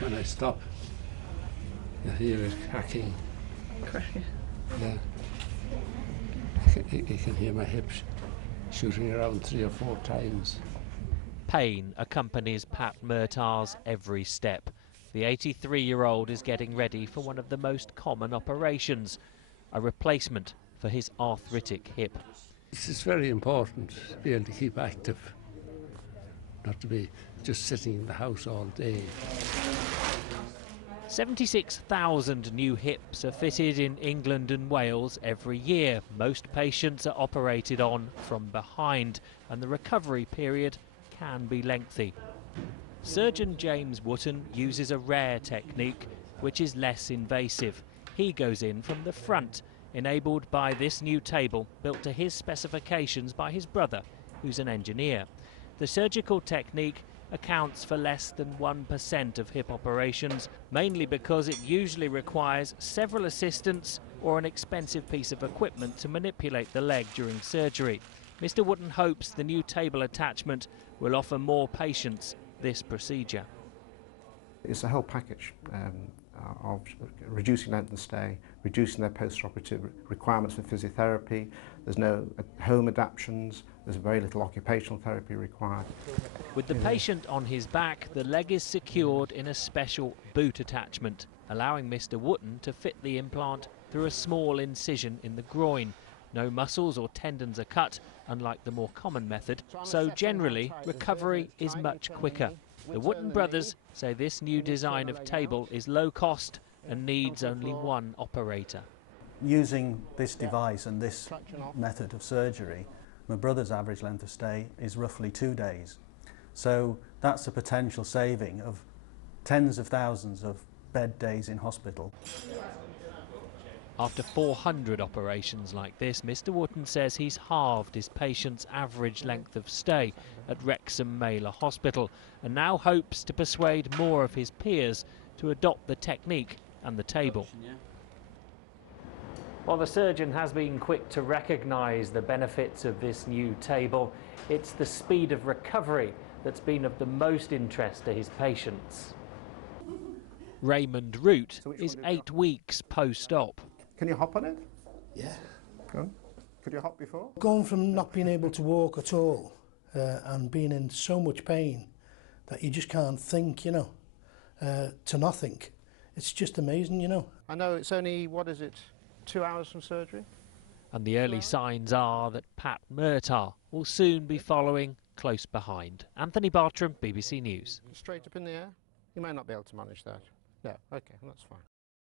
When I stop, you hear it cracking. Cracking. Yeah. You can hear my hips shooting around 3 or 4 times. Pain accompanies Pat Murtaugh's every step. The 83-year-old is getting ready for one of the most common operations, a replacement for his arthritic hip. It's very important to be able to keep active, not to be just sitting in the house all day. 76,000 new hips are fitted in England and Wales every year. Most patients are operated on from behind, and the recovery period can be lengthy. Surgeon James Wootton uses a rare technique which is less invasive. He goes in from the front, enabled by this new table built to his specifications by his brother, who's an engineer. The surgical technique accounts for less than 1% of hip operations, mainly because it usually requires several assistants or an expensive piece of equipment to manipulate the leg during surgery. Mr. Wootton hopes the new table attachment will offer more patients this procedure. It's a whole package of reducing length of stay, reducing their post-operative requirements for physiotherapy. There's no home adaptions, there's very little occupational therapy required. With the patient on his back, the leg is secured in a special boot attachment, allowing Mr. Wootton to fit the implant through a small incision in the groin. No muscles or tendons are cut, unlike the more common method, so generally recovery is much quicker. The Wootton brothers say this new design of table is low cost and needs only one operator. Using this device and this method of surgery, my brother's average length of stay is roughly 2 days. So that's a potential saving of tens of thousands of bed days in hospital. After 400 operations like this, Mr. Wootton says he's halved his patient's average length of stay at Wrexham Mailer Hospital and now hopes to persuade more of his peers to adopt the technique and the table. While the surgeon has been quick to recognise the benefits of this new table, it's the speed of recovery that's been of the most interest to his patients. Raymond Root is 8 weeks post-op. Can you hop on it? Yeah. Go on. Could you hop before? Going from not being able to walk at all and being in so much pain that you just can't think, you know, to nothing. It's just amazing, you know. I know it's only, what is it, 2 hours from surgery? And the early signs are that Pat Murtaugh will soon be following close behind. Anthony Bartram, BBC News. Straight up in the air? You may not be able to manage that. No, okay, that's fine.